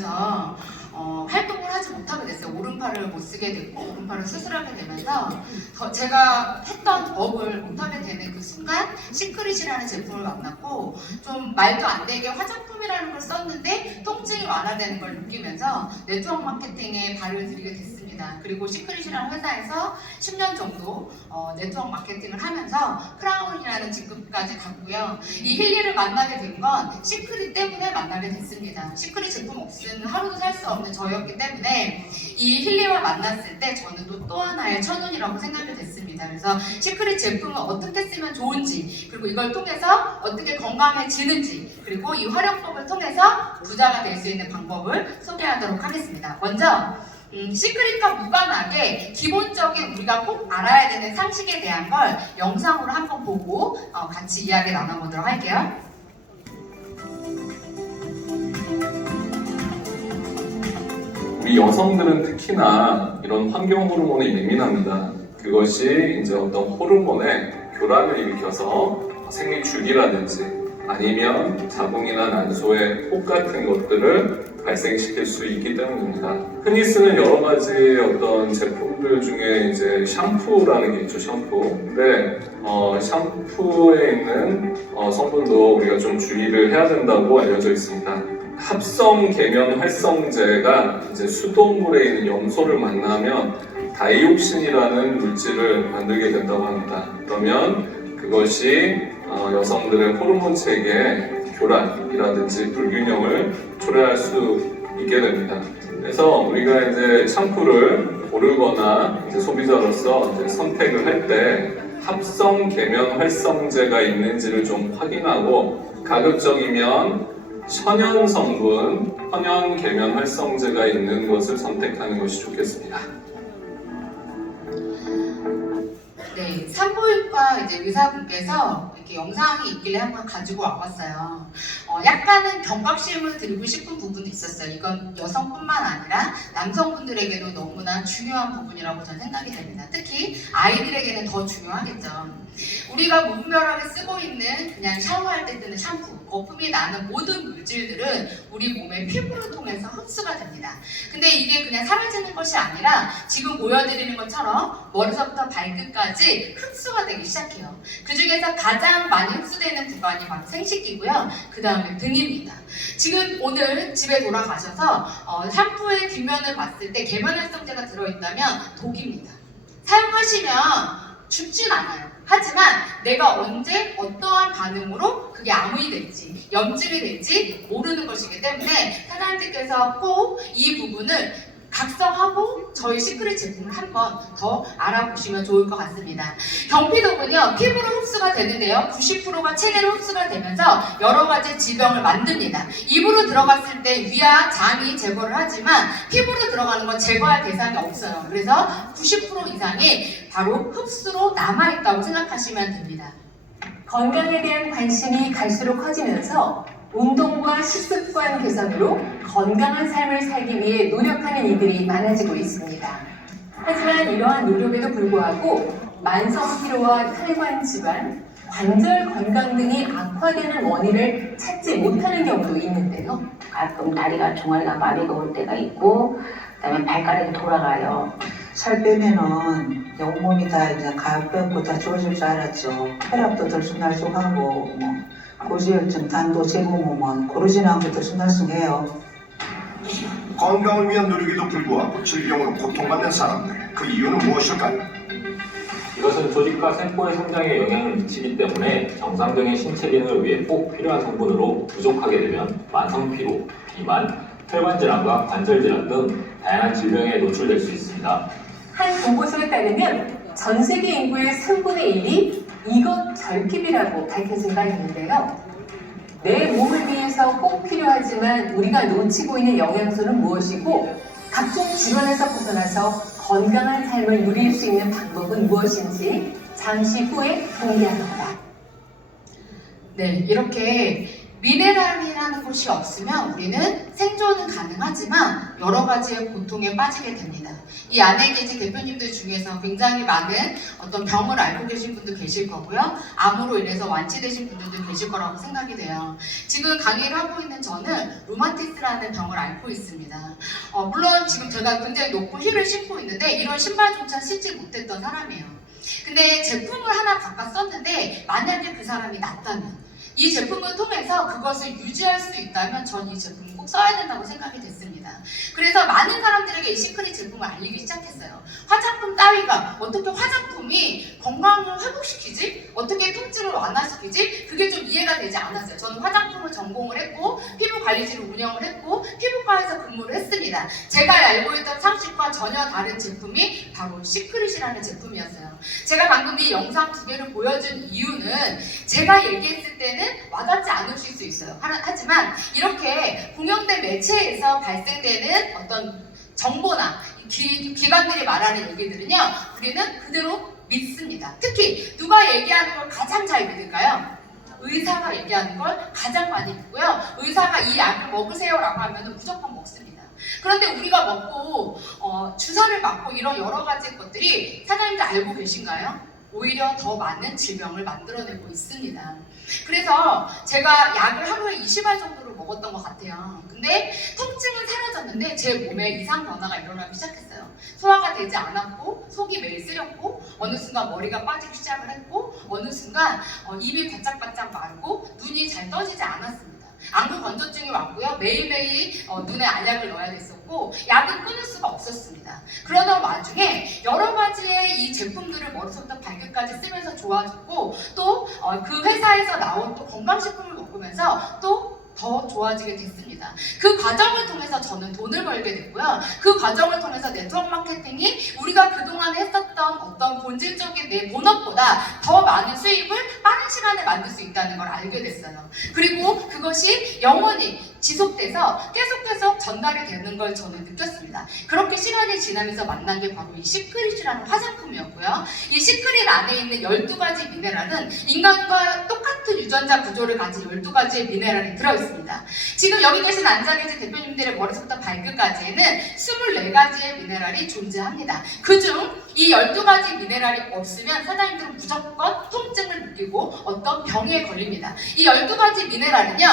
되면서 활동을 하지 못하게 됐어요. 오른팔을 못 쓰게 됐고 오른팔을 수술하게 되면서 제가 했던 업을 못하게 되는 그 순간 시크릿이라는 제품을 만났고 좀 말도 안 되게 화장품이라는 걸 썼는데 통증이 완화되는 걸 느끼면서 네트워크 마케팅에 발을 들이게 됐습니다. 그리고 시크릿이라는 회사에서 10년 정도 네트워크 마케팅을 하면서 크라운이라는 직급까지 갔고요. 이 힐리를 만나게 된 건 시크릿 때문에 만나게 됐습니다. 시크릿 제품 없으면 하루도 살 수 없는 저였기 때문에 이 힐리와 만났을 때 저는 또 하나의 천운이라고 생각이 됐습니다. 그래서 시크릿 제품을 어떻게 쓰면 좋은지, 그리고 이걸 통해서 어떻게 건강해지는지, 그리고 이 활용법을 통해서 부자가 될 수 있는 방법을 소개하도록 하겠습니다. 먼저 시크릿과 무관하게 기본적인 우리가 꼭 알아야 되는 상식에 대한 걸 영상으로 한번 보고 같이 이야기 나눠보도록 할게요. 우리 여성들은 특히나 이런 환경 호르몬에 예민합니다. 그것이 이제 어떤 호르몬의 교란을 일으켜서 생리 주기라든지 아니면 자궁이나 난소의 혹 같은 것들을 발생시킬 수 있기 때문입니다. 흔히 쓰는 여러 가지 어떤 제품들 중에 이제 샴푸라는 게 있죠, 샴푸. 근데 샴푸에 있는 성분도 우리가 좀 주의를 해야 된다고 알려져 있습니다. 합성 계면 활성제가 이제 수돗물에 있는 염소를 만나면 다이옥신이라는 물질을 만들게 된다고 합니다. 그러면 그것이 여성들의 호르몬 체계에 교란이라든지 불균형을 초래할 수 있게 됩니다. 그래서 우리가 이제 샴푸를 고르거나 이제 소비자로서 이제 선택을 할 때 합성 계면 활성제가 있는지를 좀 확인하고 가급적이면 천연 성분, 천연 계면 활성제가 있는 것을 선택하는 것이 좋겠습니다. 네, 산부인과 이제 의사분께서 이렇게 영상이 있길래 한번 가지고 와봤어요. 약간은 경각심을 드리고 싶은 부분도 있었어요. 이건 여성뿐만 아니라 남성분들에게도 너무나 중요한 부분이라고 저는 생각이 됩니다. 특히 아이들에게는 더 중요하겠죠. 우리가 무분별하게 쓰고 있는 그냥 샤워할 때 쓰는 샴푸, 거품이 나는 모든 물질들은 우리 몸의 피부를 통해서 흡수가 됩니다. 근데 이게 그냥 사라지는 것이 아니라 지금 보여드리는 것처럼 머리서부터 발끝까지 흡수가 되기 시작해요. 그 중에서 가장 많이 흡수되는 구간이 바로 생식기고요. 그 다음에 등입니다. 지금 오늘 집에 돌아가셔서 샴푸의 뒷면을 봤을 때 계면활성제가 들어있다면 독입니다. 사용하시면 죽진 않아요. 하지만 내가 언제 어떠한 반응으로 그게 암이 될지 염증이 될지 모르는 것이기 때문에 사장님께서 꼭 이 부분을 각성하고 저희 시크릿 제품을 한번 더 알아보시면 좋을 것 같습니다. 경피독은요, 피부로 흡수가 되는데요, 90%가 체내로 흡수가 되면서 여러 가지 질병을 만듭니다. 입으로 들어갔을 때 위와 장이 제거를 하지만 피부로 들어가는 건 제거할 대상이 없어요. 그래서 90% 이상이 바로 흡수로 남아있다고 생각하시면 됩니다. 건강에 대한 관심이 갈수록 커지면서 운동과 식습관 개선으로 건강한 삶을 살기 위해 노력하는 이들이 많아지고 있습니다. 하지만 이러한 노력에도 불구하고 만성 피로와 혈관 질환, 관절 건강 등이 악화되는 원인을 찾지 못하는 경우도 있는데요. 가끔 다리가 종아리가 마비가 올 때가 있고 그다음에 발가락이 돌아가요. 살 빼면은 온몸이 다 이제 가볍고 다 좋아질 줄 알았죠. 혈압도 들쑥날쑥하고 고지혈증, 당도, 재고몸은 고르지 않고 들쑥날쑥해요. 건강을 위한 노력에도 불구하고 질병으로 고통받는 사람들, 그 이유는 무엇일까요? 이것은 조직과 세포의 성장에 영향을 미치기 때문에 정상적인 신체 기능을 위해 꼭 필요한 성분으로 부족하게 되면 만성 피로, 비만, 혈관 질환과 관절 질환 등 다양한 질병에 노출될 수 있습니다. 한 보고서에 따르면 전 세계 인구의 3분의 1이 이것 결핍이라고 밝혀진 바 있는데요. 내 몸을 위해서 꼭 필요하지만 우리가 놓치고 있는 영양소는 무엇이고 각종 질환에서 벗어나서 건강한 삶을 누릴 수 있는 방법은 무엇인지 잠시 후에 공개합니다. 네, 이렇게 미네랄이라는 것이 없으면 우리는 생존은 가능합니다. 가능하지만 여러 가지의 고통에 빠지게 됩니다. 이 안에 계신 대표님들 중에서 굉장히 많은 어떤 병을 앓고 계신 분도 계실 거고요. 암으로 인해서 완치되신 분들도 계실 거라고 생각이 돼요. 지금 강의를 하고 있는 저는 루마티스라는 병을 앓고 있습니다. 물론 지금 제가 굉장히 높은 힐을 신고 있는데 이런 신발조차 신지 못했던 사람이에요. 근데 제품을 하나 바꿨었는데 만약에 그 사람이 낫다면 이 제품을 통해서 그것을 유지할 수 있다면 전 이 제품을 꼭 써야 된다고 생각이 됐습니다. 그래서 많은 사람들에게 이 시크릿 제품을 알리기 시작했어요. 화장품 따위가 어떻게 화장품이 건강을 회복시키지? 어떻게 통증을 완화시키지? 그게 좀 이해가 되지 않았어요. 저는 화장품을 전공을 했고 피부관리실을 운영을 했고 피부과에서 근무를 했습니다. 제가 알고 있던 상식과 전혀 다른 제품이 바로 시크릿이라는 제품이었어요. 제가 방금 이 영상 두 개를 보여준 이유는 제가 얘기했을 때는 와닿지 않으실 수 있어요. 하지만 이렇게 공영된 매체에서 발생되는 어떤 정보나 기관들이 말하는 얘기들은요, 우리는 그대로 믿습니다. 특히 누가 얘기하는 걸 가장 잘 믿을까요? 의사가 얘기하는 걸 가장 많이 믿고요. 의사가 이 약을 먹으세요라고 하면 무조건 먹습니다. 그런데 우리가 먹고 주사를 맞고 이런 여러 가지 것들이 사장님들 알고 계신가요? 오히려 더 많은 질병을 만들어내고 있습니다. 그래서 제가 약을 하루에 20알 정도를 먹었던 것 같아요. 근데 통증은 사라졌는데 제 몸에 이상 변화가 일어나기 시작했어요. 소화가 되지 않았고 속이 매일 쓰렸고 어느 순간 머리가 빠지기 시작을 했고 어느 순간 입이 바짝바짝 마르고 눈이 잘 떠지지 않았습니다. 안구 건조증이 왔고요. 매일매일 눈에 알약을 넣어야 됐었고 약은 끊을 수가 없었습니다. 그러던 와중에 여러 가지의 이 제품들을 머리부터 발끝까지 쓰면서 좋아졌고 또 그 회사에서 나온 또 건강식품을 먹으면서 또 더 좋아지게 됐습니다. 그 과정을 통해서 저는 돈을 벌게 됐고요. 그 과정을 통해서 네트워크 마케팅이 우리가 그동안 했었던 어떤 본질적인 내 본업보다 더 많은 수입을 빠른 시간에 만들 수 있다는 걸 알게 됐어요. 그리고 그것이 영원히 지속돼서 계속해서 전달이 되는 걸 저는 느꼈습니다. 그렇게 시간이 지나면서 만난 게 바로 이 시크릿이라는 화장품이었고요. 이 시크릿 안에 있는 12가지 미네랄은 인간과 똑같은 유전자 구조를 가진 12가지의 미네랄이 들어있습니다. 지금 여기 계신 앉아 계신 대표님들의 머리부터 발끝까지에는 24가지의 미네랄이 존재합니다. 그중 이 12가지 미네랄이 없으면 사장님들은 무조건 통증을 느끼고 어떤 병에 걸립니다. 이 12가지 미네랄은요,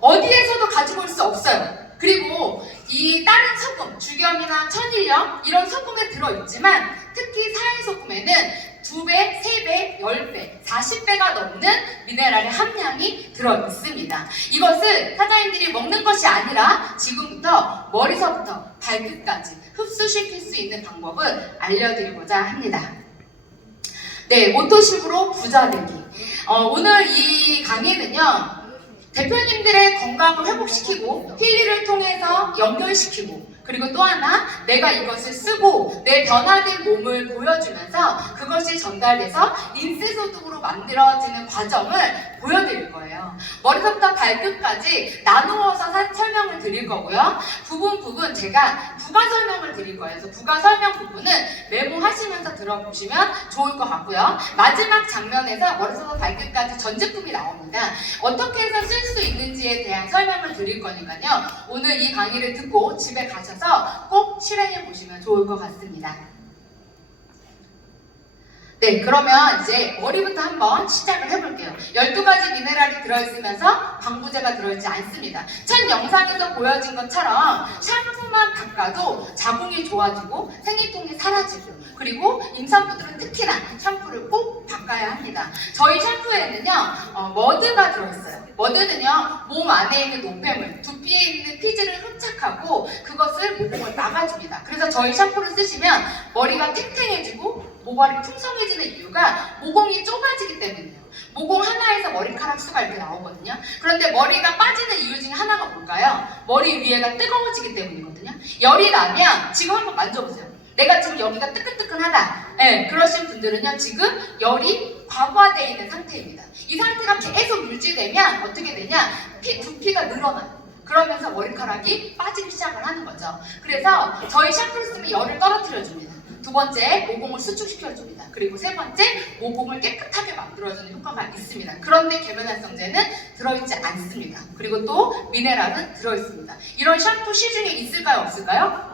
어디에서도 가지고 올 수 없어요. 그리고 이 다른 소금, 죽염이나 천일염 이런 소금에 들어있지만 특히 사해소금에는 2배, 3배, 10배, 40배가 넘는 미네랄의 함량이 들어있습니다. 이것을 사장님들이 먹는 것이 아니라 지금부터 머리서부터 발끝까지 흡수시킬 수 있는 방법을 알려드리고자 합니다. 네, 모토식으로 부자 되기. 오늘 이 강의는요, 대표님들의 건강을 회복시키고 힐리를 통해서 연결시키고 그리고 또 하나 내가 이것을 쓰고 내 변화된 몸을 보여주면서 그것이 전달돼서 인쇄소득으로 만들어지는 과정을 보여드릴 거예요. 머리부터 발끝까지 나누어서 설명을 드릴 거고요. 부분 제가 부가 설명을 드릴 거예요. 그래서 부가 설명 부분은 메모하시면서 들어보시면 좋을 것 같고요. 마지막 장면에서 머리부터 발끝까지 전 제품이 나옵니다. 어떻게 해서 쓸 수 있는지에 대한 설명을 드릴 거니까요. 오늘 이 강의를 듣고 집에 가셔서 꼭 실행해 보시면 좋을 것 같습니다. 네, 그러면 이제 머리부터 한번 시작을 해볼게요. 12가지 미네랄이 들어있으면서 방부제가 들어있지 않습니다. 첫 영상에서 보여진 것처럼 샴푸만 닦아도 자궁이 좋아지고 생리통이 사라지고 그리고 임산부들은 특히나 샴푸를 꼭 바꿔야 합니다. 저희 샴푸에는요 머드가 들어있어요. 머드는요 몸 안에 있는 노폐물, 두피에 있는 피지를 흡착하고 그것을 모공을 막아줍니다. 그래서 저희 샴푸를 쓰시면 머리가 탱탱해지고 모발이 풍성해지는 이유가 모공이 좁아지기 때문이에요. 모공 하나에서 머리카락 수가 이렇게 나오거든요. 그런데 머리가 빠지는 이유 중에 하나가 뭘까요? 머리 위에가 뜨거워지기 때문이거든요. 열이 나면 지금 한번 만져보세요. 내가 지금 여기가 뜨끈뜨끈하다. 네, 그러신 분들은요 지금 열이 과부하되어 있는 상태입니다. 이 상태가 계속 유지되면 어떻게 되냐? 두피가 늘어나요. 그러면서 머리카락이 빠지기 시작을 하는 거죠. 그래서 저희 샴푸를 쓰면 열을 떨어뜨려줍니다. 두 번째, 모공을 수축시켜줍니다. 그리고 세 번째, 모공을 깨끗하게 만들어주는 효과가 있습니다. 그런데 계면활성제는 들어있지 않습니다. 그리고 또 미네랄은 들어있습니다. 이런 샴푸 시중에 있을까요? 없을까요?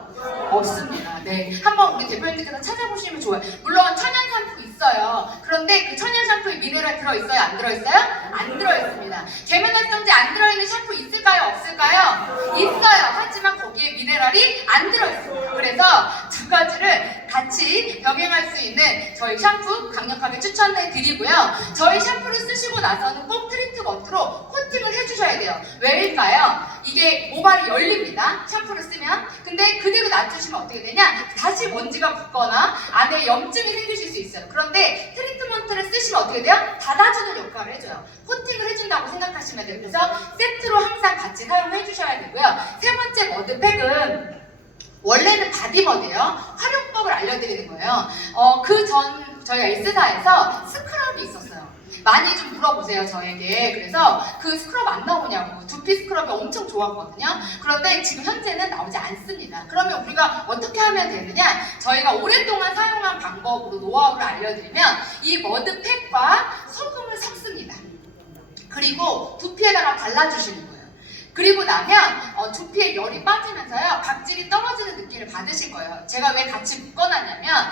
없습니다. 네, 한번 우리 대표님들께서 찾아보시면 좋아요. 물론 천연 샴푸 있어요. 그런데 그 천연 샴푸에 미네랄 들어있어요? 안 들어있어요? 안 들어있습니다. 계면활성제 안 들어있는 샴푸 있을까요? 없을까요? 있어요. 하지만 거기에 미네랄이 안 들어있습니다. 그래서 두 가지를 같이 병행할 수 있는 저희 샴푸 강력하게 추천해 드리고요. 저희 샴푸를 쓰시고 나서는 꼭 트리트먼트로 코팅을 해주셔야 돼요. 왜일까요? 이게 모발이 열립니다. 샴푸를 쓰면. 근데 그대로 놔두시면 어떻게 되냐? 다시 먼지가 붙거나 안에 염증이 생기실 수 있어요. 그런데 트리트먼트를 쓰시면 어떻게 돼요? 닫아주는 역할을 해줘요. 코팅을 해준다고 생각하시면 돼요. 그래서 세트로 항상 같이 사용해 주셔야 되고요. 세 번째 머드팩은 원래는 바디머드예요. 활용법을 알려드리는 거예요. 저희 S사에서 스크럽이 있었어요. 많이 좀 물어보세요, 저에게. 그래서 그 스크럽 안 나오냐고. 두피 스크럽이 엄청 좋았거든요. 그런데 지금 현재는 나오지 않습니다. 그러면 우리가 어떻게 하면 되느냐? 저희가 오랫동안 사용한 방법으로 노하우를 알려드리면 이 머드팩과 소금을 섞습니다. 그리고 두피에다가 발라주시는 거예요. 그리고 나면 두피에 열이 빠지면서요, 각질이 떨어지는 느낌을 받으실 거예요. 제가 왜 같이 묶어놨냐면,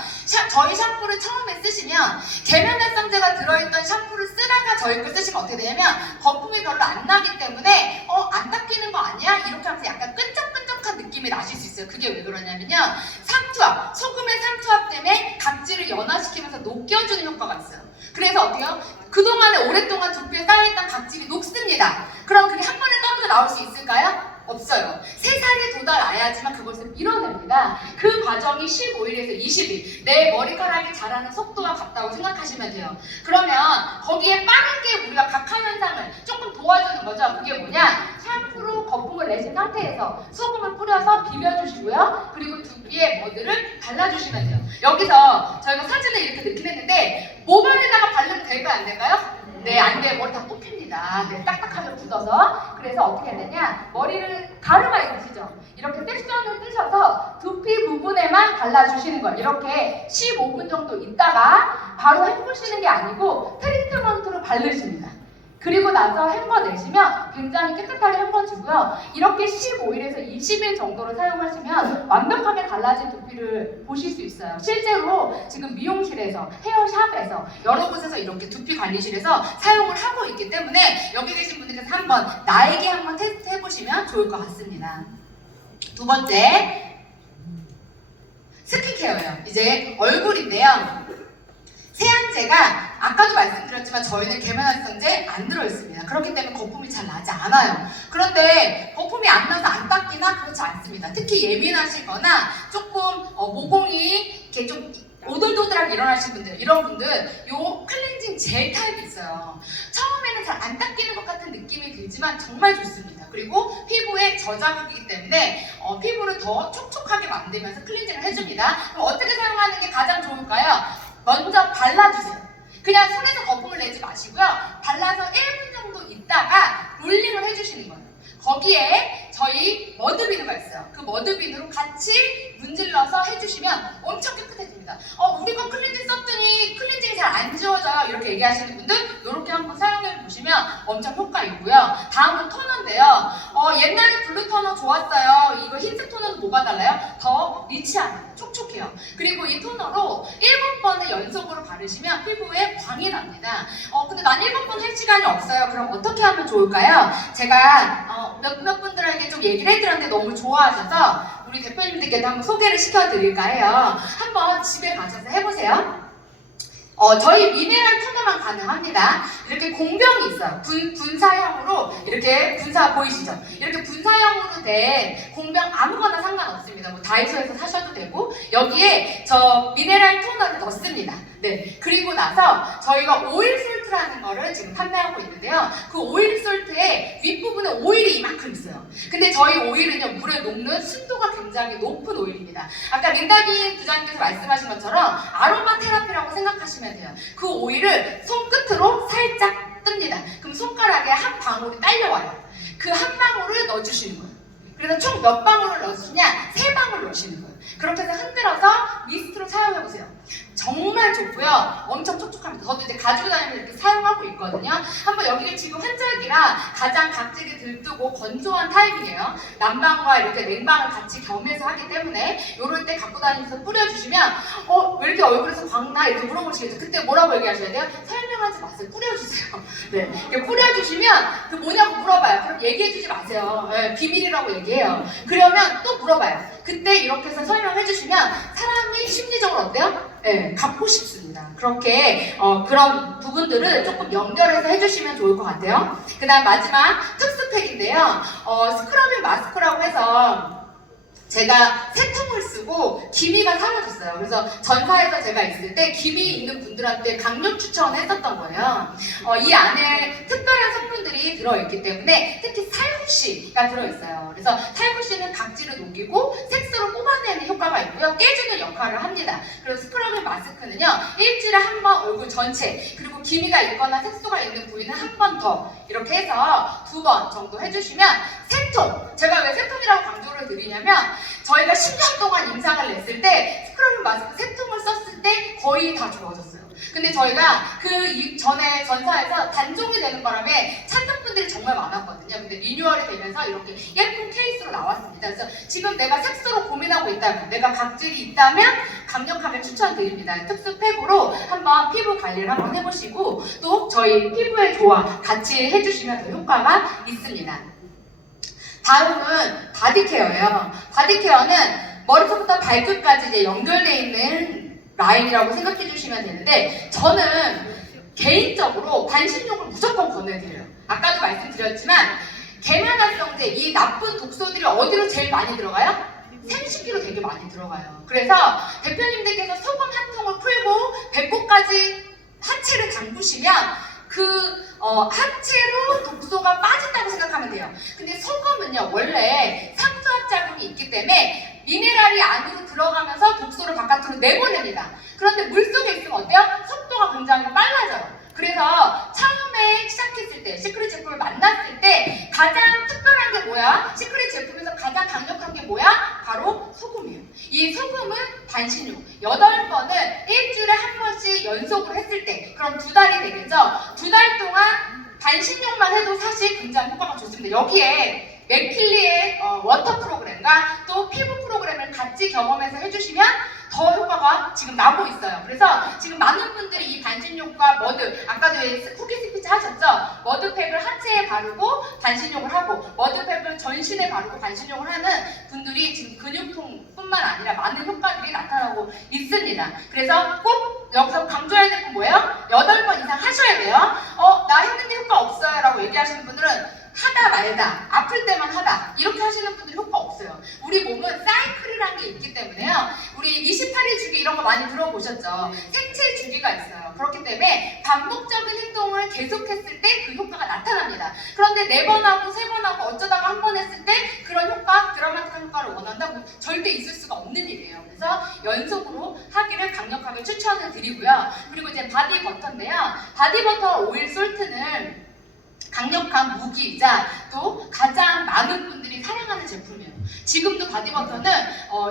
저희 샴푸를 처음에 쓰시면 계면활성제가 들어있던 샴푸를 쓰다가 저희 걸 쓰시면 어떻게 되냐면 거품이 별로 안 나기 때문에 안 닦이는 거 아니야? 이렇게 하면서 약간 끈적끈적한 느낌이 나실 수 있어요. 그게 왜 그러냐면요, 삼투압, 소금의 삼투압 때문에 각질을 연화시키면서 녹여주는 효과가 있어요. 그래서 어때요? 그동안에 오랫동안 두피에 쌓여있던 각질이 녹습니다. 그럼 그게 한 번에 떨어져 나올 수 있을까요? 없어요. 세상에 도달해야지만 그것을 밀어냅니다. 그 과정이 15일에서 20일. 내 머리카락이 자라는 속도와 같다고 생각하시면 돼요. 그러면 거기에 빠르게 우리가 각화 현상을 조금 도와주는 거죠. 그게 뭐냐? 샴푸로 거품을 내신 상태에서 소금을 뿌려서 비벼주시고요. 그리고 두피에 머드를 발라주시면 돼요. 여기서 저희가 사진을 이렇게 넣긴 했는데 모발에다가 바르면 될까요? 안 될까요? 네, 안 돼요. 머리 다 뽑힙니다. 네, 딱딱하게 굳어서. 그래서 어떻게 해야 되냐? 머리를 가르마 있으시죠? 이렇게 섹션을 뜨셔서 두피 부분에만 발라주시는 거예요. 이렇게 15분 정도 있다가 바로 헹구시는 게 아니고 트리트먼트로 바르십니다. 그리고 나서 헹궈내시면 굉장히 깨끗하게 헹궈지고요. 이렇게 15일에서 20일 정도를 사용하시면 완벽하게 달라진 두피를 보실 수 있어요. 실제로 지금 미용실에서, 헤어샵에서, 여러 곳에서 이렇게 두피 관리실에서 사용을 하고 있기 때문에 여기 계신 분들께서 한번 나에게 한번 테스트 해보시면 좋을 것 같습니다. 두 번째, 스킨케어예요. 이제 얼굴인데요. 세안제가 아까도 말씀드렸지만 저희는 계면활성제 안 들어있습니다. 그렇기 때문에 거품이 잘 나지 않아요. 그런데 거품이 안 나서 안 닦이나? 그렇지 않습니다. 특히 예민하시거나 조금 모공이 이렇게 좀 오돌도돌하게 일어나신 분들, 이런 분들 요 클렌징 젤 타입이 있어요. 처음에는 잘 안 닦이는 것 같은 느낌이 들지만 정말 좋습니다. 그리고 피부에 저자극이기 때문에 피부를 더 촉촉하게 만들면서 클렌징을 해줍니다. 그럼 어떻게 사용하는 게 가장 좋을까요? 먼저 발라주세요. 그냥 손에서 거품을 내지 마시고요. 발라서 1분 정도 있다가 롤링을 해주시는 거예요. 거기에 저희 머드비누가 있어요. 그 머드비누로 같이 문질러서 해주시면 엄청 깨끗해집니다. 우리 거 클렌징 썼더니 클렌징이 잘 안 지워져요. 이렇게 얘기하시는 분들 이렇게 한번 사용해 보시면 엄청 효과 있고요. 다음은 토너인데요. 옛날에 블루 토너 좋았어요. 이거 흰색 토너는 뭐가 달라요? 더 리치하고 촉촉해요. 그리고 이 토너로 7번을 연속으로 바르시면 피부에 광이 납니다. 근데 난 7번 할 시간이 없어요. 그럼 어떻게 하면 좋을까요? 제가 몇몇 분들에게 좀 얘기를 해드렸는데 너무 좋아하셔서 우리 대표님들께도 한번 소개를 시켜드릴까 해요. 한번 집에 가셔서 해보세요. 저희 미네랄 토너만 가능합니다. 이렇게 공병이 있어요. 분사형으로, 이렇게 분사 보이시죠? 이렇게 분사형으로 된 공병 아무거나 상관없습니다. 뭐 다이소에서 사셔도 되고, 여기에 저 미네랄 토너를 넣습니다. 네. 그리고 나서 저희가 오일 솔트라는 거를 지금 판매하고 있는데요. 그 오일 솔트의 윗부분에 오일이 이만큼 있어요. 근데 저희 오일은요, 물에 녹는 순도가 굉장히 높은 오일입니다. 아까 린다기 부장님께서 말씀하신 것처럼 아로마 테라피라고 생각하시면 돼요. 그 오일을 손끝으로 살짝 뜹니다. 그럼 손가락에 한 방울이 딸려와요. 그 한 방울을 넣어주시는 거예요. 그래서 총 몇 방울을 넣어주세요? 넣어주시냐? 3방울 넣으시는 거예요. 그렇게 해서 흔들어서 미스트로 사용해보세요. 정말 좋고요. 엄청 촉촉합니다. 저도 이제 가지고 다니면서 이렇게 사용하고 있거든요. 한번 여기가 지금 환절기라 가장 각질이 들뜨고 건조한 타입이에요. 난방과 이렇게 냉방을 같이 겸해서 하기 때문에 이럴 때 갖고 다니면서 뿌려주시면 왜 이렇게 얼굴에서 광나? 이렇게 물어보시겠죠. 그때 뭐라고 얘기하셔야 돼요? 설명하지 마세요. 뿌려주세요. 네, 이렇게 뿌려주시면 그 뭐냐고 물어봐요. 그럼 얘기해주지 마세요. 네, 비밀이라고 얘기해요. 그러면 또 물어봐요. 그때 이렇게 해서 설명해주시면 사람이 심리적으로 어때요? 네, 갖고 싶습니다. 그렇게 그런 부분들을 조금 연결해서 해주시면 좋을 것 같아요. 그 다음 마지막 특수팩인데요. 스크러빙 마스크라고 해서 제가 세 통을 쓰고 기미가 사라졌어요. 그래서 전사에서 제가 있을 때 기미 있는 분들한테 강력 추천을 했었던 거예요. 이 안에 특별한 성분들이 들어있기 때문에 특히 살구씨가 들어있어요. 그래서 살구씨는 각질을 녹이고 색소를 뽑아내는 효과가 있고요. 깨주는 역할을 합니다. 그리고 스크러빙 마스크는요. 일주일에 한 번 얼굴 전체 그리고 기미가 있거나 색소가 있는 부위는 한 번 더 이렇게 해서 2번 정도 해주시면 3통! 제가 왜 3통이라고 강조를 드리냐면 저희가 10년 동안 임상을 냈을 때 스크러빙 마스크 3통을 썼을 때 거의 다 좋아졌어요. 근데 저희가 그 전에 전사에서 단종이 되는 바람에 찾는 분들이 정말 많았거든요. 근데 리뉴얼이 되면서 이렇게 예쁜 케이스로 나왔습니다. 그래서 지금 내가 색소로 고민하고 있다면, 내가 각질이 있다면 강력하게 추천드립니다. 특수팩으로 한번 피부 관리를 한번 해보시고 또 저희 피부의 조화 같이 해주시면 더 효과가 있습니다. 다음은 바디케어예요. 바디케어는 머리부터 발끝까지 이제 연결되어 있는 라인이라고 생각해 주시면 되는데 저는 개인적으로 반신욕을 무조건 권해드려요. 아까도 말씀드렸지만 계면활성제 이 나쁜 독소들이 어디로 제일 많이 들어가요? 생식기로 되게 많이 들어가요. 그래서 대표님들께서 소금 한 통을 풀고 배꼽까지 하체를 담그시면 그 하체로 독소가 빠진다고 생각하면 돼요. 근데 소금은요 원래 상수화 작용이 있기 때문에 미네랄이 안으로 들어가면서 독소를 바깥으로 내보냅니다. 그런데 물속에 있으면 어때요? 속도가 굉장히 빨라져요. 그래서 처음에 시작했을 때 시크릿 제품을 만났을 때 가장 특별한 게 뭐야? 시크릿 제품에서 가장 강력한 게 뭐야? 바로 소금이에요. 이 소금은 반신욕 8번을 일주일에 한 번씩 연속으로 했을 때 그럼 2달이 되겠죠? 2달 동안 반신욕만 해도 사실 굉장히 효과가 좋습니다. 여기에 맥킬리의 워터 프로그램과 또 피부 프로그램을 같이 경험해서 해주시면 더 효과가 지금 나고 있어요. 그래서 지금 많은 분들이 이 반신욕과 머드, 아까도 후기 스피치 하셨죠? 머드팩을 하체에 바르고 반신욕을 하고 머드팩을 전신에 바르고 반신욕을 하는 분들이 지금 근육통뿐만 아니라 많은 효과들이 나타나고 있습니다. 그래서 꼭 여기서 강조해야 될 건 뭐예요? 8번 이상 하셔야 돼요. 나 했는데 효과 없어요 라고 얘기하시는 분들은 하다 말다, 아플 때만 하다 이렇게 하시는 분들이 효과 없어요. 우리 몸은 사이클이라는 게 있기 때문에요. 우리 28일 주기 이런 거 많이 들어보셨죠? 생체 주기가 있어요. 그렇기 때문에 반복적인 행동을 계속했을 때 그 효과가 나타납니다. 그런데 4번 하고 3번 하고 어쩌다가 한 번 했을 때 그런 효과, 드라마틱한 효과를 원한다고 절대 있을 수가 없는 일이에요. 그래서 연속으로 하기를 강력하게 추천을 드리고요. 그리고 이제 바디버터인데요. 바디버터 오일 솔트는 강력한 무기이자 또 가장 많은 분들이 사랑하는 제품이에요. 지금도 바디버터는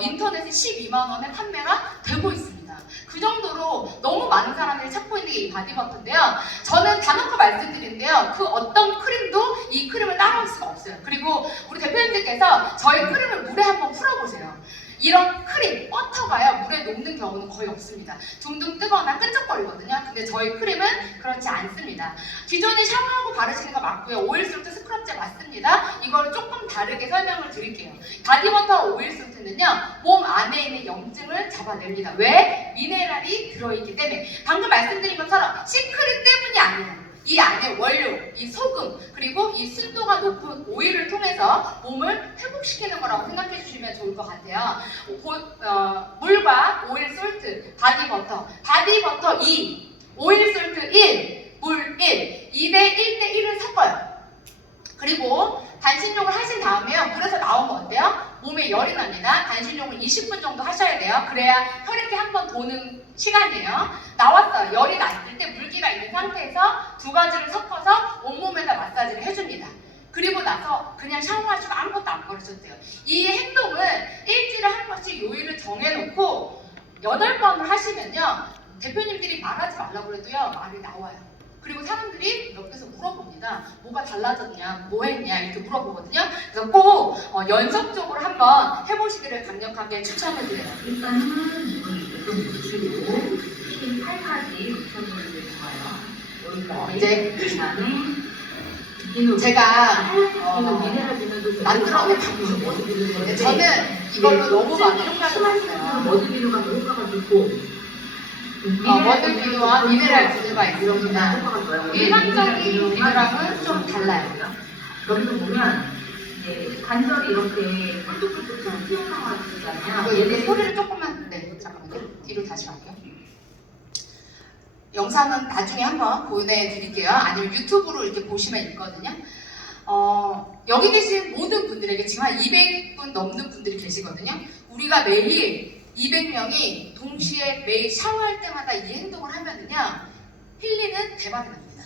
인터넷에 12만 원에 판매가 되고 있습니다. 그 정도로 너무 많은 사람들이 찾고 있는 게 이 바디버터인데요. 저는 단언코 말씀드리는데요. 그 어떤 크림도 이 크림을 따라올 수가 없어요. 그리고 우리 대표님들께서 저희 크림을 물에 한번 풀어보세요. 이런 크림, 버터가요 물에 녹는 경우는 거의 없습니다. 둥둥 뜨거나 끈적거리거든요. 근데 저희 크림은 그렇지 않습니다. 기존에 샤워하고 바르시는 거 맞고요. 오일솔트 스크럽제 맞습니다. 이걸 조금 다르게 설명을 드릴게요. 바디버터 오일솔트는요 몸 안에 있는 염증을 잡아냅니다. 왜? 미네랄이 들어있기 때문에. 방금 말씀드린 것처럼 시크릿 때문이 아니에요. 이 안에 원료, 이 소금, 그리고 이 순도가 높은 오일을 통해서 몸을 회복시키는 거라고 생각해 주시면 좋을 것 같아요. 물과 오일 솔트, 바디버터, 바디버터 2, 오일 솔트 1, 물 1, 2대 1대 1을 섞어요. 그리고 반신욕을 하신 다음에요. 물에서 나오면 어때요? 몸에 열이 납니다. 반신욕을 20분 정도 하셔야 돼요. 그래야 혈액이 한번 도는 시간이에요. 나왔어요. 열이 났을 때 물기가 있는 상태에서 2가지를 섞어서 온몸에다 마사지를 해줍니다. 그리고 나서 그냥 샤워하시고 아무것도 안 버리셔도 돼요. 이 행동은 8번을 하시면요. 대표님들이 말하지 말라고 해도요. 말이 나와요. 그리고 사람들이 옆에서 물어봅니다. 뭐가 달라졌냐, 뭐 했냐 이렇게 물어보거든요. 그래서 꼭 연속적으로 한번 해보시기를 강력하게 추천해드려요. 일단은 이걸 좀 붙이고 힘 8까지 붙여주는 게 좋아요. 이제 여기까지 제가 미네랄 비누도 만들어낸 방법인데 저는 이걸로 너무 많은 효과를 봤어요. 머드 비누가 더 효과가 좋고 머드 비누와 미네랄 비누가 있습니다. 효과가 좋아요. 일반적인 비누랑은 좀 달라요. 여기서 보면 이제 관절이 이렇게 뿔뚝뿔뚝처럼 튀어나와지잖아요. 얘네 소리를 조금만 잠깐만요. 뒤로 다시 갈게요. 영상은 나중에 한번 보내드릴게요. 아니면 유튜브로 이렇게 보시면 있거든요. 여기 계신 모든 분들에게 지금 한 200분 넘는 분들이 계시거든요. 우리가 매일 200명이 동시에 매일 샤워할 때마다 이 행동을 하면은요, 힐링은 대박이 납니다.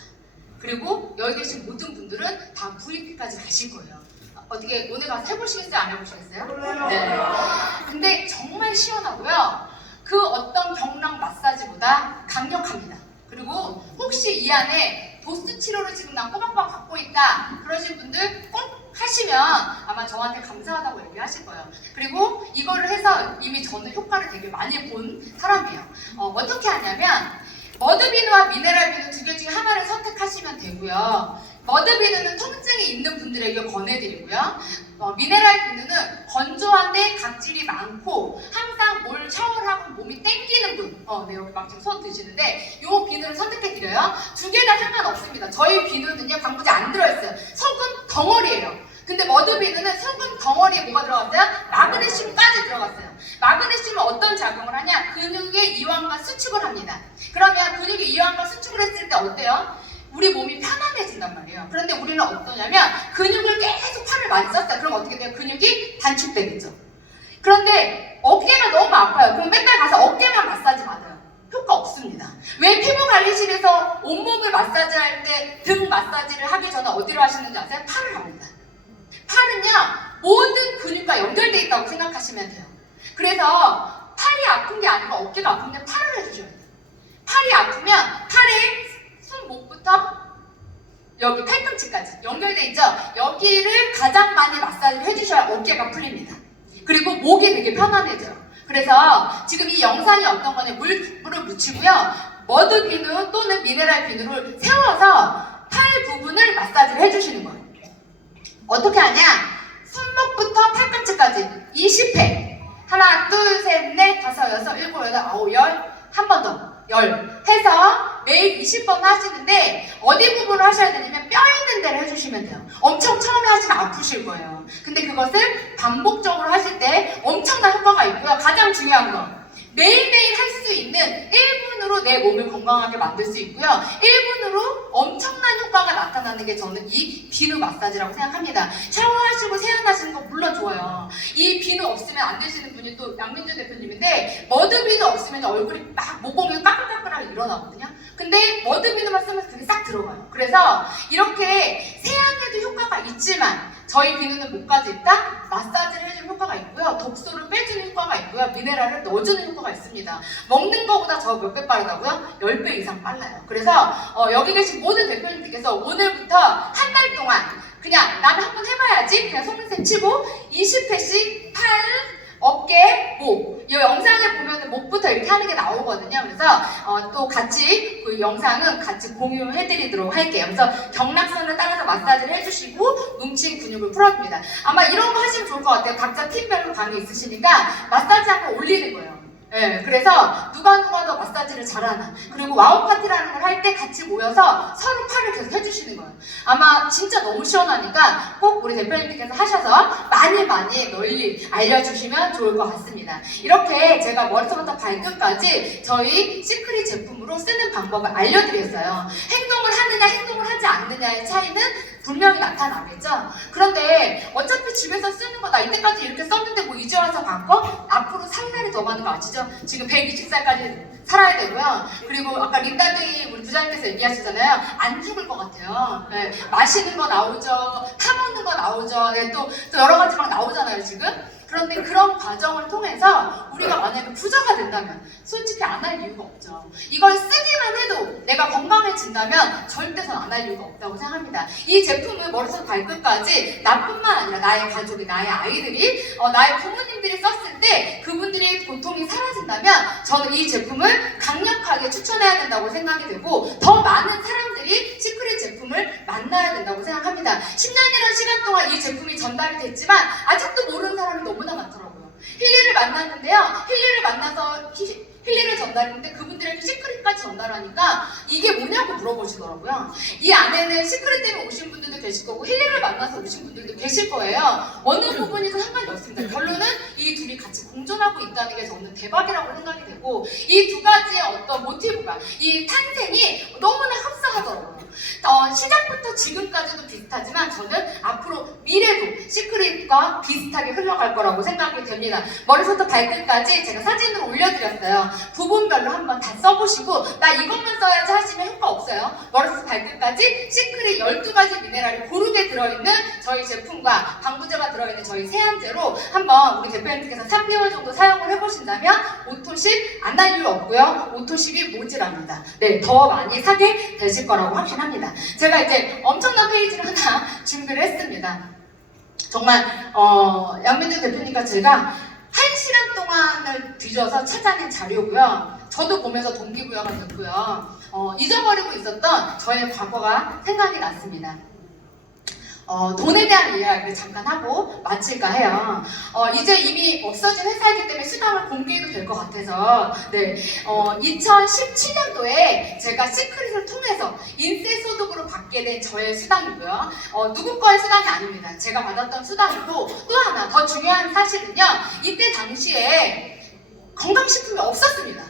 그리고 여기 계신 모든 분들은 다 VIP까지 가실 거예요. 어떻게 오늘 가서 해보시겠어요? 안 해보시겠어요? 네. 근데 정말 시원하고요. 그 어떤 경락 마사지보다 강력합니다. 그리고 혹시 이 안에 도수 치료를 지금 난 꼬박꼬박 받고 있다 그러신 분들 꼭 하시면 아마 저한테 감사하다고 얘기하실 거예요. 그리고 이거를 해서 이미 저는 효과를 되게 많이 본 사람이에요. 어떻게 하냐면 머드비누와 미네랄 비누 두 개 중에 하나를 선택하시면 되고요. 머드비누는 통증이 있는 분들에게 권해드리고요. 미네랄 비누는 건조한데 각질이 많고 항상 뭘 샤워를 하고 몸이 땡기는 분, 네, 여기 막 지금 손 드시는데 이 비누를 선택해드려요. 두 개 다 상관없습니다. 저희 비누는요, 방부제 안 들어있어요. 소금 덩어리예요. 근데 머드비누는 소금 덩어리에 뭐가 들어갔어요? 마그네슘까지 들어갔어요. 마그네슘은 어떤 작용을 하냐? 근육의 이완과 수축을 합니다. 그러면 근육의 이완과 수축을 했을 때 어때요? 우리 몸이 편안해진단 말이에요. 그런데 우리는 어떠냐면 근육을 계속 팔을 많이 썼어요. 그럼 어떻게 돼요? 근육이 단축되겠죠. 그런데 어깨가 너무 아파요. 그럼 맨날 가서 어깨만 마사지 받아요. 효과 없습니다. 왜 피부관리실에서 온몸을 마사지할 때 등 마사지를 하기 전에 어디로 하시는지 아세요? 팔을 합니다. 팔은요, 모든 근육과 연결되어 있다고 생각하시면 돼요. 그래서 팔이 아픈 게 아니고 어깨가 아픈데 팔을 해주셔야 돼요. 팔이 아프면 팔에 손목부터 여기 팔꿈치까지 연결돼 있죠? 여기를 가장 많이 마사지를 해주셔야 어깨가 풀립니다. 그리고 목이 되게 편안해져요. 그래서 지금 이 영상이 어떤 거는 물을 묻히고요. 머드 비누 또는 미네랄 비누를 세워서 팔 부분을 마사지를 해주시는 거예요. 어떻게 하냐? 손목부터 팔꿈치까지 20회. 하나, 둘, 셋, 넷, 다섯, 여섯, 일곱, 여덟, 아홉, 열. 한 번 더. 10 해서 매일 20번 하시는데 어디 부분을 하셔야 되냐면 뼈 있는 데를 해주시면 돼요. 엄청 처음에 하시면 아프실 거예요. 근데 그것을 반복적으로 하실 때 엄청난 효과가 있고요. 가장 중요한 거, 매일매일 할 수 있는 1분으로 내 몸을 건강하게 만들 수 있고요. 1분으로 엄청난 효과가 나타나는 게 저는 이 비누 마사지라고 생각합니다. 샤워하시고 세안하시는 거 물론 좋아요. 이 비누 없으면 안 되시는 분이 또 양민주 대표님인데, 머드 비누 없으면 얼굴이 막 모공이 까끌까끌하게 일어나거든요. 근데 머드 비누만 쓰면 그게 싹 들어가요. 그래서 이렇게 세안에도 효과가 있지만 저희 비누는 목까지 있다? 마사지를 해주는 효과가 있고요. 독소를 빼주는 효과가 있고요. 미네랄을 넣어주는 효과가 있습니다. 먹는 거보다 저 몇 배 빠르다고요? 10배 이상 빨라요. 그래서 여기 계신 모든 대표님들께서 오늘부터 한 달 동안 그냥 나는 한번 해봐야지 그냥 속눈썹 치고 20회씩 팔, 어깨, 목. 이 영상에 보면 목부터 이렇게 하는 게 나오거든요. 그래서 또 같이 그 영상은 같이 공유해드리도록 할게요. 그래서 경락선을 따라서 마사지를 해주시고 뭉친 근육을 풀어줍니다. 아마 이런 거 하시면 좋을 것 같아요. 각자 팀별로 강의 있으시니까 마사지 한번 올리는 거예요. 네, 그래서 누가 더 마사지를 잘하나, 그리고 와우 파티라는 걸 할 때 같이 모여서 서로 팔을 계속 해주시는 거예요. 아마 진짜 너무 시원하니까 꼭 우리 대표님께서 하셔서 많이 널리 알려주시면 좋을 것 같습니다. 이렇게 제가 머리부터 발끝까지 저희 시크릿 제품으로 쓰는 방법을 알려드렸어요. 행동을 하느냐 행동을 하지 않느냐의 차이는 분명히 나타나겠죠. 그런데 어차피 집에서 쓰는 거 나 이때까지 이렇게 썼는데 뭐 이제 와서 바꿔? 앞으로 살 날이 더 많은 거 아시죠? 지금 120살까지 살아야 되고요. 그리고 아까 린다데이 우리 부장님께서 얘기하시잖아요. 안 죽을 것 같아요. 네, 마시는 거 나오죠. 타먹는 거 나오죠. 네, 또 여러 가지 막 나오잖아요 지금. 그런데 그런 과정을 통해서 우리가 만약에 부자가 된다면 솔직히 안 할 이유가 없죠. 이걸 쓰기만 해도 내가 건강해진다면 절대 전 안 할 이유가 없다고 생각합니다. 이 제품을 머리부터 발끝까지 나뿐만 아니라 나의 가족이, 나의 아이들이, 나의 부모님들이 썼을 때 그분들의 고통이 사라진다면 저는 이 제품을 강력하게 추천해야 된다고 생각이 되고 더 많은 사람들이 시크릿 제품을 만나야 된다고 생각합니다. 10년이라는 시간 동안 이 제품이 전달이 됐지만 아직도 모르는 사람이 너무나 많더라고요. 힐리를 만났는데요. 힐리를 만나서 힐리를 전달했는데 그분들에게 시크릿까지 전달하니까 이게 뭐냐고 물어보시더라고요. 이 안에는 시크릿 때문에 오신 분들도 계실 거고 힐리를 만나서 오신 분들도 계실 거예요. 어느 부분이든 상관이 없습니다. 결론은 이 둘이 같이 공존하고 있다는 게 저는 대박이라고 생각이 되고 이 두 가지의 어떤 모티브가 이 탄생이 너무나 흡사하더라고요. 시작부터 지금까지도 비슷하지만 저는 앞으로 미래도 시크릿과 비슷하게 흘러갈 거라고 생각이 됩니다. 머리부터 발끝까지 제가 사진으로 올려드렸어요. 부분별로 한번 다 써보시고 나 이것만 써야지 하시면 효과 없어요. 머리부터 발끝까지 시크릿 12가지 미네랄이 고르게 들어있는 저희 제품과 방부제가 들어있는 저희 세안제로 한번 우리 대표님께서 3개월 정도 사용을 해보신다면 오토십 안 할 이유 없고요. 오토십이 모질합니다. 네, 더 많이 사게 되실 거라고 확신합니다. 제가 이제 엄청난 페이지를 하나 준비를 했습니다. 정말 양민주 대표님과 제가 1시간 동안을 뒤져서 찾아낸 자료고요. 저도 보면서 동기부여가 됐고요. 잊어버리고 있었던 저의 과거가 생각이 났습니다. 돈에 대한 이야기를 잠깐 하고 마칠까 해요. 이제 이미 없어진 회사이기 때문에 수당을 공개해도 될 것 같아서 2017년도에 제가 시크릿을 통해서 인쇄소득으로 받게 된 저의 수당이고요. 누구 거의 수당이 아닙니다. 제가 받았던 수당이고 또 하나 더 중요한 사실은요. 이때 당시에 건강식품이 없었습니다.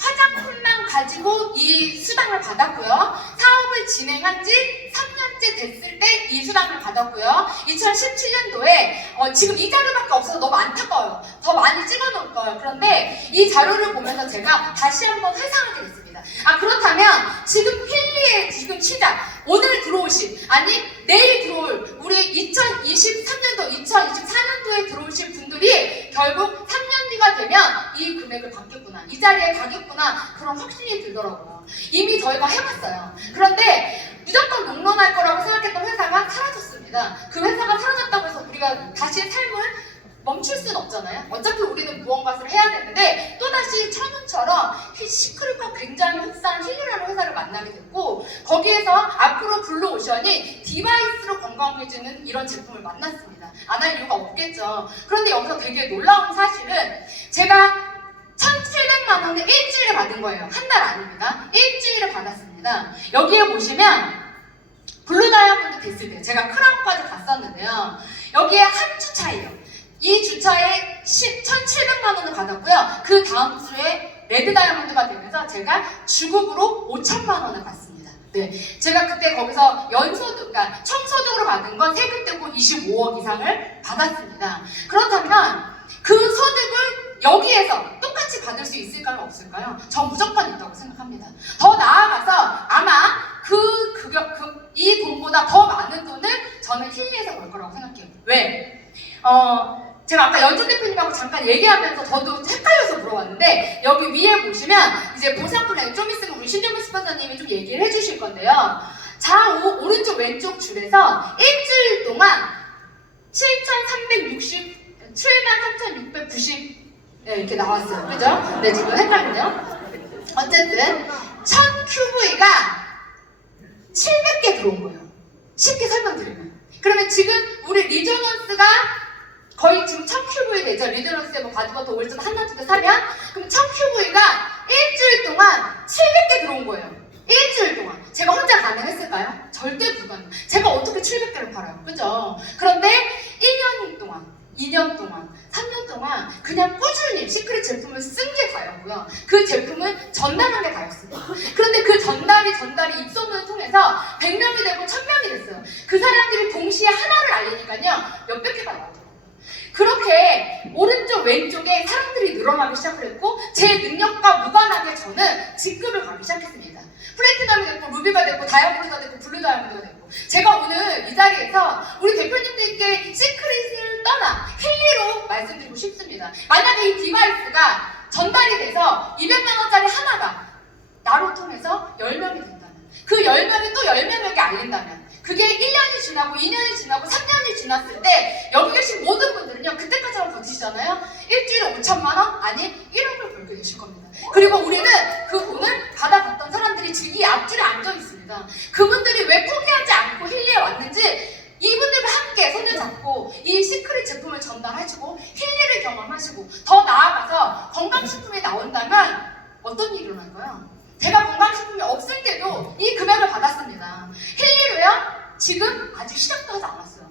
화장품만 가지고 이 수당을 받았고요. 사업을 진행한 지 3년째 됐을 때 이 수당을 받았고요. 2017년도에 지금 이 자료밖에 없어서 너무 안타까워요. 더 많이 찍어놓을 거예요. 그런데 이 자료를 보면서 제가 다시 한번 회상하게 됐습니다. 그렇다면 지금 힐리의 지금 시작, 오늘 들어오신, 아니 내일 들어올 우리 2023년도, 2024년도에 들어오신 분들이 결국 3년 뒤가 되면 이 금액을 받겠구나, 이 자리에 가겠구나, 그런 확신이 들더라고요. 이미 저희가 해봤어요. 그런데 무조건 롱런할 거라고 생각했던 회사가 사라졌습니다. 그 회사가 사라졌다고 해서 우리가 다시 삶을 멈출 수는 없잖아요. 어차피 우리는 무언가를 해야 되는데 또다시 천운처럼 시크릿과 굉장히 흡사한 힐리라는 회사를 만나게 됐고 거기에서 앞으로 블루오션이 디바이스로 건강해지는 이런 제품을 만났습니다. 안 할 이유가 없겠죠. 그런데 여기서 되게 놀라운 사실은 제가 1,700만 원을 일주일에 받은 거예요. 한 달 아닙니다. 일주일에 받았습니다. 여기에 보시면 블루 다이아몬드 됐을 때 제가 크라운까지 갔었는데요. 여기에 한 주 차이요. 이 주차에 1,700만 원을 받았고요. 그 다음 주에 레드 다이아몬드가 되면서 제가 주급으로 5,000만 원을 받습니다. 네, 제가 그때 거기서 연소득, 그러니까 청소득으로 받은 건 세금 떼고 25억 이상을 받았습니다. 그렇다면 그 소득을 여기에서 똑같이 받을 수 있을까요? 없을까요? 전 무조건 있다고 생각합니다. 더 나아가서 아마 이 돈보다 더 많은 돈을 저는 힐리에서 벌 거라고 생각해요. 왜? 제가 아까 연준 대표님하고 잠깐 얘기하면서 저도 헷갈려서 물어봤는데 여기 위에 보시면 이제 보상 플랜 좀 있으면 우리 신정민 스폰서님이 좀 얘기를 해주실 건데요. 오른쪽 왼쪽 줄에서 일주일 동안 73,690 이렇게 나왔어요. 그죠? 네, 지금 헷갈리네요. 어쨌든 1000QV가 700개 들어온 거예요. 쉽게 설명드리면. 그러면 지금 우리 리조넌스가 거의 지금 1000QV 되죠. 리조넌스에 뭐 바디버터 올리전 하나 두 개 사면 그럼 1000QV가 일주일 동안 700개 들어온 거예요. 일주일 동안. 제가 혼자 가능했을까요? 절대 불가능. 제가 어떻게 700개를 팔아요? 그죠? 그런데 1년 동안, 2년 동안, 3년 동안 그냥 꾸준히 시크릿 제품을 쓴 게 다였고요. 그 제품을 전달한 게 다였습니다. 그런데 그 전달이 입소문을 통해서 100명이 되고 1000명이 됐어요. 그 사람들이 동시에 하나를 알리니까요. 몇백 개가 나오더라고요. 그렇게 오른쪽 왼쪽에 사람들이 늘어나기 시작을 했고 제 능력과 무관하게 저는 직급을 가기 시작했습니다. 플래티넘이 됐고 루비가 됐고 다이아몬드가 됐고 블루 다이아몬드가 됐고 제가 오늘 이 자리에서 우리 대표님들께 시크릿을 떠나 힐리로 말씀드리고 싶습니다. 만약에 이 디바이스가 전달이 돼서 200만 원짜리 하나가 나로 통해서 10명이 된다면, 그 10명이 또 10명에게 알린다면, 그게 1년이 지나고 2년이 지나고 3년이 지났을 때 여기 계신 모든 분들은요, 그때까지만 버티시잖아요. 일주일에 5천만 원? 아니 1억을 벌게 되실 겁니다. 그리고 우리는 그 돈을 받아갔던 사람들이 지금 이 앞줄에 앉아 있습니다. 그분들이 왜 포기하지 않고 힐리에 왔는지, 이분들과 함께 손을 잡고 이 시크릿 제품을 전달하시고 힐리를 경험하시고, 더 나아가서 건강식품이 나온다면 어떤 일이 일어날까요? 제가 건강식품이 없을 때도 이 금액을 받았습니다. 힐리로요? 지금 아직 시작도 하지 않았어요.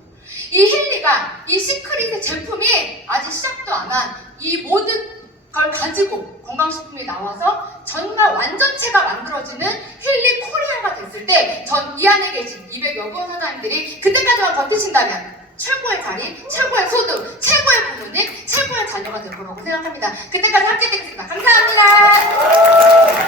이 힐리가, 이 시크릿의 제품이 아직 시작도 안 한 이 모든 걸 가지고 건강식품이 나와서 정말 완전체가 만들어지는 힐리 코리아가 됐을 때, 전 이 안에 계신 200여 분 사장님들이 그때까지만 버티신다면 최고의 자리, 최고의 소득, 최고의 부모님, 최고의 자녀가 될 거라고 생각합니다. 그때까지 함께 되겠습니다. 감사합니다.